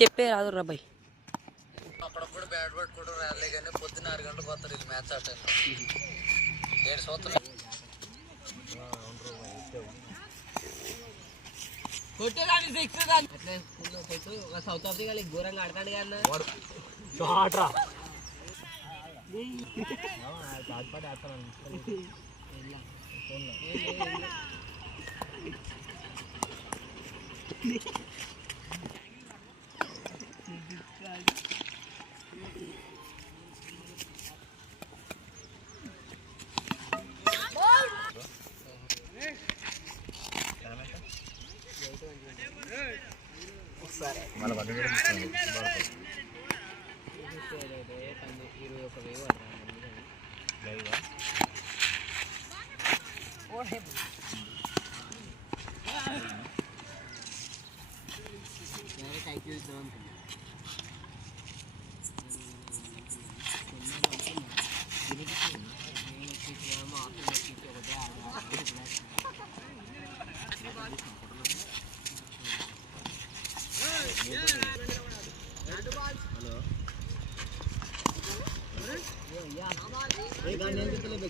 చెప్పే రాదు రాబాయ్. అప్పుడప్పుడు బ్యాట్ పట్టుకోవడం రాలే కానీ పొద్దున్న 6 గంటలకు వస్తారు ఇది మ్యాచ్ ఆట 7 సంవత్సరాలు సౌత్ ఆఫ్రికా ఘోరంగా ఆడతాడు కదా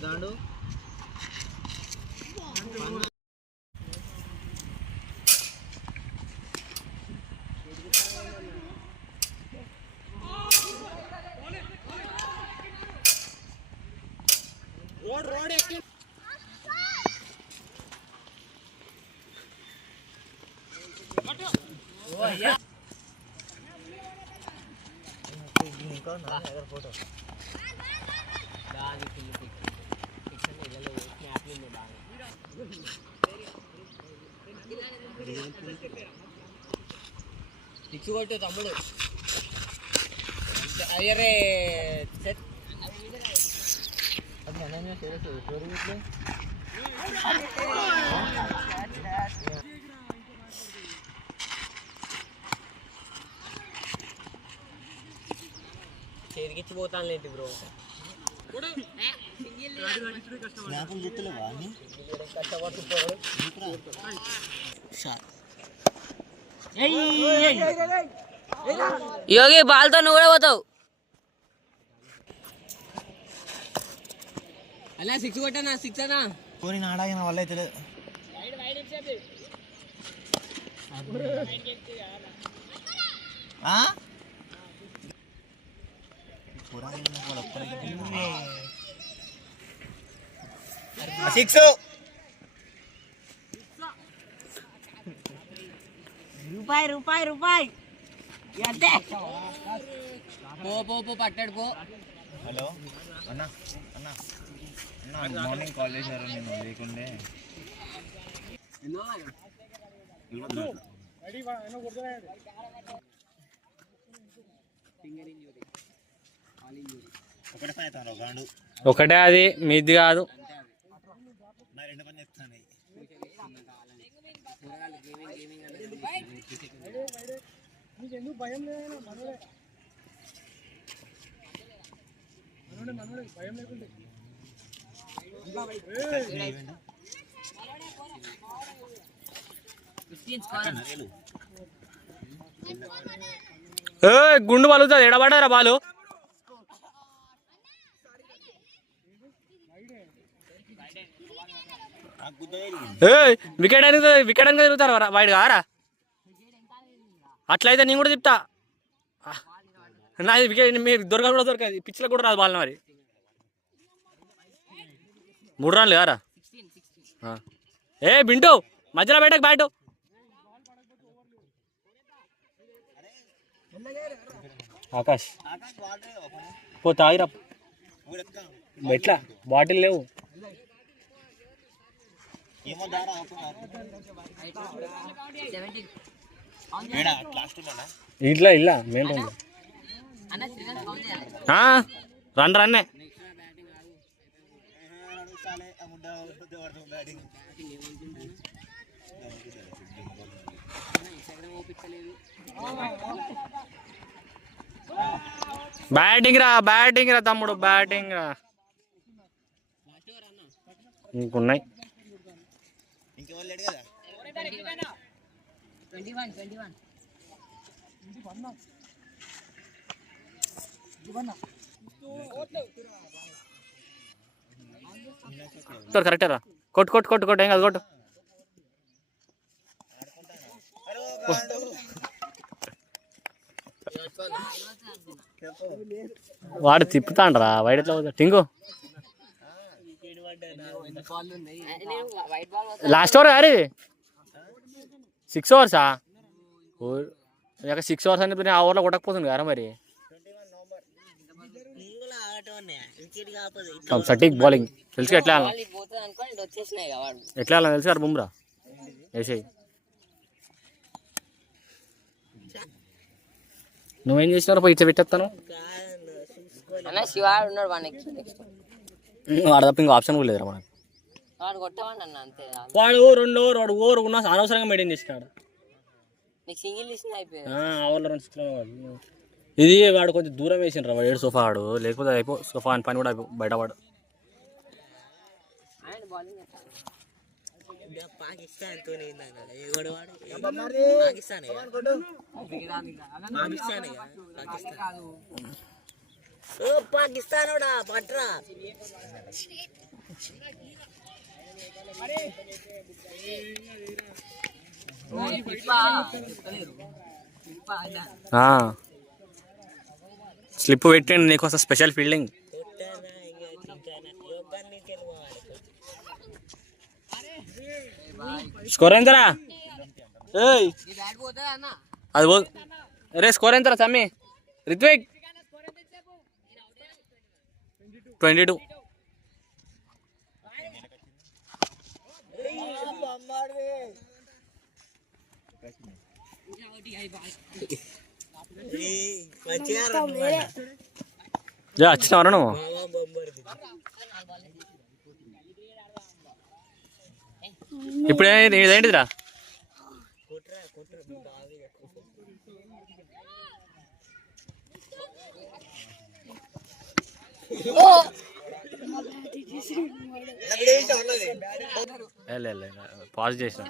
గాండు ఫోటో పిక్స్ కొట్టు తమ్ముడు అయ్యరే చేతికిచ్చిపోతాను లేంటి బ్రో యోగి బాల్తో నువ్వు కూడా పోతావు అలా 6 కొట్టనా 6 అనా పోనీ నాడాగిన వల్ల అయితే లేదు రూపాయి అంతే పో పట్టాడు పో. హలో అన్నా అన్నా అన్నా మార్నింగ్ కాల్ చేశారు నేను లేకుండే ఒకటే అది మీది కాదు. గుండు పలుగుతుంది ఎడబడ్డారా బాలు వికెట్ అనేది తిరుగుతారు వాడు కారా అట్లయితే నేను కూడా చెప్తా నాది వికెట్ మీరు దొరకదు కూడా దొరకదు పిచ్చిలో కూడా రాదు బాల్ మరి 3 రన్లు కారా బింటూ మధ్యలో బయటకు బ్యాటు ఆకాష్ పో తాగిరా ఎట్లా బాటిల్ లేవు ఇట్లా ఇలా మెయిన్ రన్నే బ్యాటింగ్ రా తమ్ముడు, బ్యాటింగ్ రా. ఇంకున్నాయి. కరెక్టే రా. కొట్టు ఏం కాదు, కొట్టు. వాడు తిప్పుతాండ్రా వైడ్ ఎట్లా పోతా టింగు. లాస్ట్ ఓవర్ గారి 6 ఓవర్సా? 6 ఓవర్స్ అని ఆ ఓవర్లో కొట్టకపోతుంది కదా మరి. సటిక్ బౌలింగ్ తెలుసు. ఎట్లా తెలుసు కదా బుమ్రా వేసేయి. నువ్వేం చేసినారు పోయి ఇట్లా పెట్టేస్తాను. వాడు తప్ప ఇంకో ఆప్షన్ కూడా లేదురా మనకు. వాడు 2 ఓవర్ వాడు ఓవర్ ఉన్నా అనవసరంగా మెయింటైన్ చేసినాడు. ఇది వాడు కొంచెం దూరం వేసిండ్రా వాడు 7 సోఫా ఆడు, లేకపోతే అయిపో సోఫా అని పని కూడా బయటవాడు. పాకిస్తాన్ పట్రా స్లిప్ పెట్టండి నీకోసం స్పెషల్ ఫీల్డింగ్. స్కోర్ ఎంతరా? అది పో రే. స్కోర్ ఎంతరా సమ్మి? రిత్విక్ 22. వచ్చినావరా నువ్వు? ఇప్పుడు ఇదేంటిదిరా? పాజ్ చేసిన.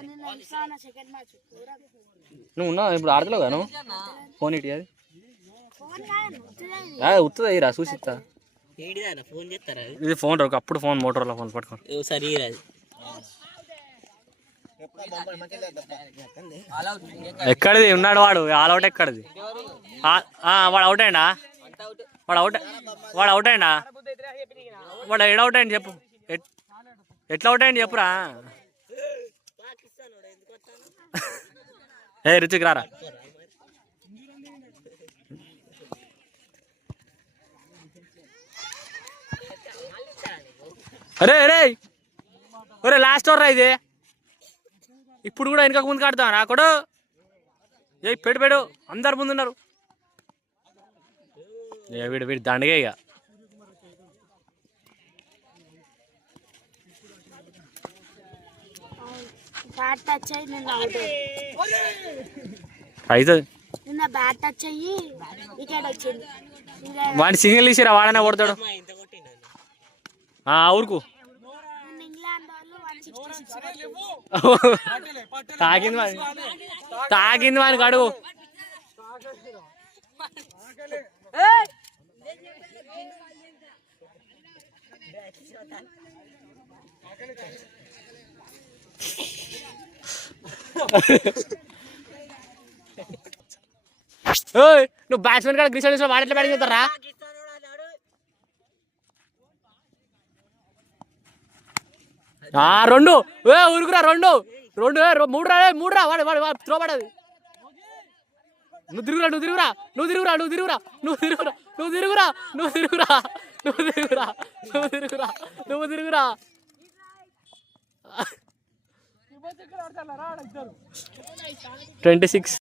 నువ్వు ఉన్నావు ఇప్పుడు ఆడతలేవు కదా నువ్వు? ఫోన్ ఇటు అది ఉత్తది అయ్యిరా చూసిస్తా. ఇది ఫోన్ అప్పుడు ఫోన్ మోటోలో ఫోన్ పట్టుకో. ఎక్కడిది ఉన్నాడు వాడు? ఆల్ అవుట్ ఎక్కడిది? వాడు అవుట్ అయ్యండా? వాడు అవుట్ అయ్యండా? వాడు ఎడ అవుట్ అయ్యండి చెప్పు. ఎట్లా అవుట్ అయ్యండి చెప్పురా. ఏ రుచికి రారా. అరే లాస్ట్ ఓవర్ రా ఇది. ఇప్పుడు కూడా వెనక ముందు కాడుతాం రా కొడు. ఏ పెడు అందరు ముందున్నారు. వీడు దండగే ఇక. వాడి సింగిల్ తీసిరా వాడనే కొడతాడు. ఊరుకు తాకింది వానికి అడుగు. నువ్వు బ్యాట్స్మెన్ కాడ గ్రీస్ వాడు ఎట్లా బ్యాటింగ్ చేస్తారా? రెండు ఊరుకురా. రెండు 3 రా. వాడు త్రో పడది. నువ్వు తిరుగురా. 26.